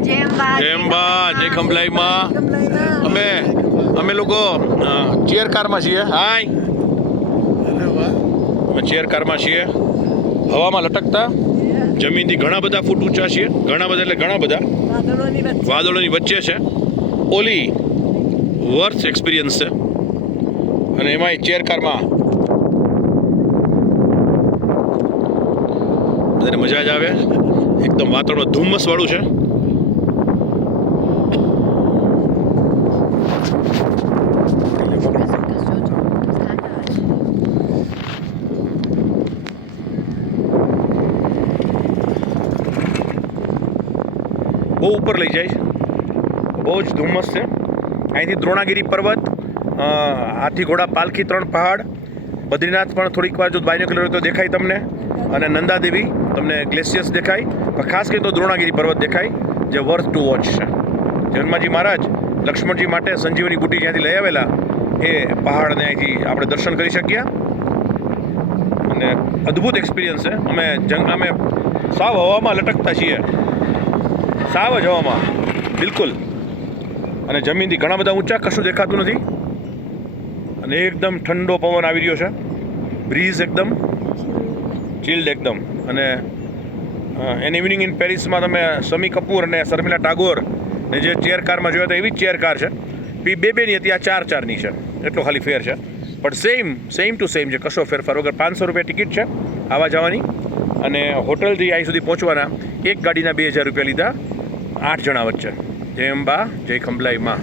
જય અંબા, જય ખંભલાઈ માં. અમે લોકો ચેર કારમાં છીએ. હાય, અમે ચેર કારમાં છીએ, હવામાં લટકતા, જમીનથી ઘણા બધા ફૂટ ઊંચા છીએ. ઘણા બધા એટલે ઘણા બધા વાદળોની વચ્ચે છે. ઓલી વર્થ એક્સપિરિયન્સ છે. અને એમાંય ચેર કારમાં બધાને મજા જ આવે. એકદમ વાતાવરણ ધુમ્મસ વાળું છે. બહુ ઉપર લઈ જાય, બહુ જ ધુમ્મસ છે. અહીંથી દ્રોણાગીરી પર્વત, હાથી ઘોડા પાલખી 3 પહાડ, બદ્રીનાથ પણ થોડીક વાર જો બાયનોક્યુલર હોય તો દેખાય તમને, અને નંદાદેવી તમને ગ્લેશિયર્સ દેખાય. પણ ખાસ કરીને તો દ્રોણાગીરી પર્વત દેખાય, જે વર્થ ટુ વોચ છે. હનુમાનજી મહારાજ લક્ષ્મણજી માટે સંજીવની બુટી જ્યાંથી લઈ આવેલા એ પહાડને અહીંથી આપણે દર્શન કરી શક્યા. અને અદ્ભુત એક્સપિરિયન્સ છે. અમે સાવ હવામાં લટકતા છીએ, સાવ જ હવામાં, બિલકુલ. અને જમીનથી ઘણા બધા ઊંચા, કશું દેખાતું નથી. અને એકદમ ઠંડો પવન આવી રહ્યો છે, બ્રીઝ એકદમ ચિલ્ડ એકદમ. અને એન ઇવનિંગ ઇન પેરિસમાં તમે શમી કપૂર અને શર્મિલા ટાગોર ને જે ચેર કારમાં જોયા તો એવી જ ચેર કાર છે. બેની હતી, આ 4-4ની છે. એટલો ખાલી ફેર છે, પણ સેમ ટુ સેમ છે, કશો ફેરફાર વગર. 500 રૂપિયા ટિકિટ છે આવવા જવાની. અને હોટલથી અહીં સુધી પહોંચવાના એક ગાડીના 2000 રૂપિયા લીધા 8 જણા વચ્ચે. જય અંબા, જય ખંભલાઈ માં.